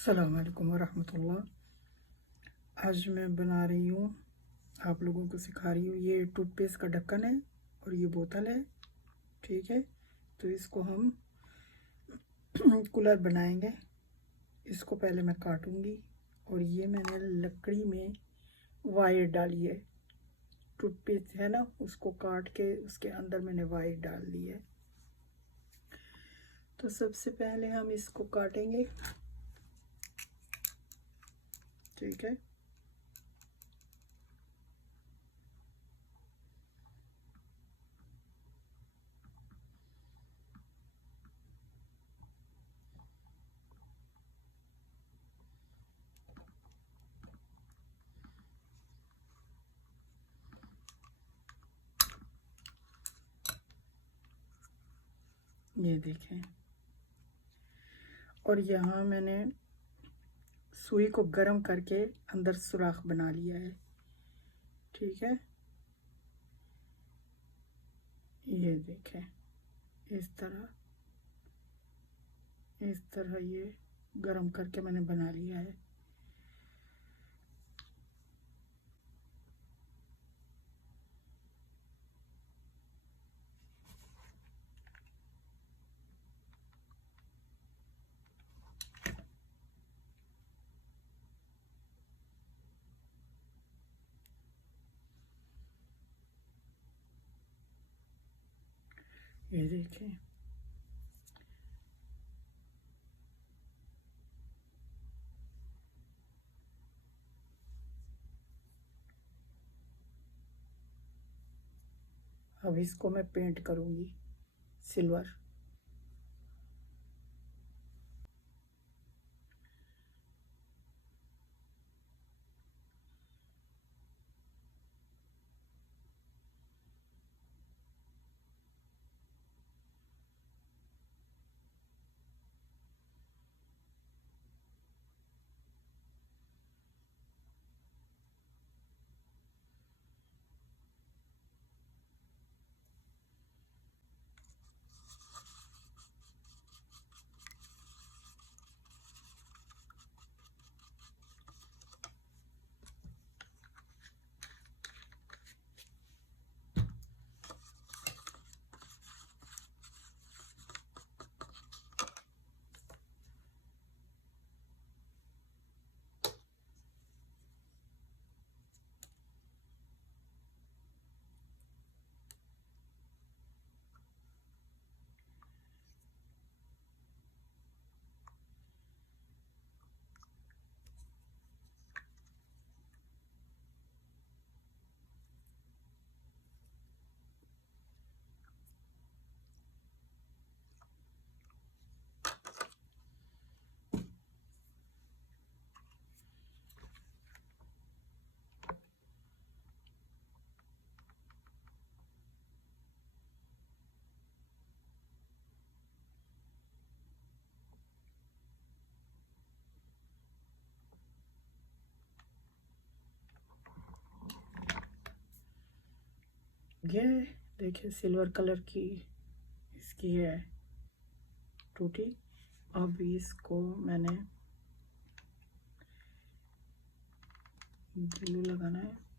अस्सलाम वालेकुम वरहमतुल्लाह। आज मैं बना रही हूँ, आप लोगों को सिखा रही हूँ। ये टूथपेस्ट का ढक्कन है और ये बोतल है, ठीक है। तो इसको हम कूलर बनाएंगे। इसको पहले मैं काटूंगी और ये मैंने लकड़ी में वायर डाली है। टूथपेस्ट है ना, उसको काट के उसके अंदर मैंने वायर डाल दी है। तो सबसे पहले हम इसको काटेंगे, ठीक है। ये देखें, और यहाँ मैंने सुई को गर्म करके अंदर सुराख बना लिया है, ठीक है। ये देखें, इस तरह ये गर्म करके मैंने बना लिया है। ये देखें, अब इसको मैं पेंट करूंगी सिल्वर। ये देखिए, सिल्वर कलर की इसकी है टूटी। अब इसको मैंने ग्लू लगाना है।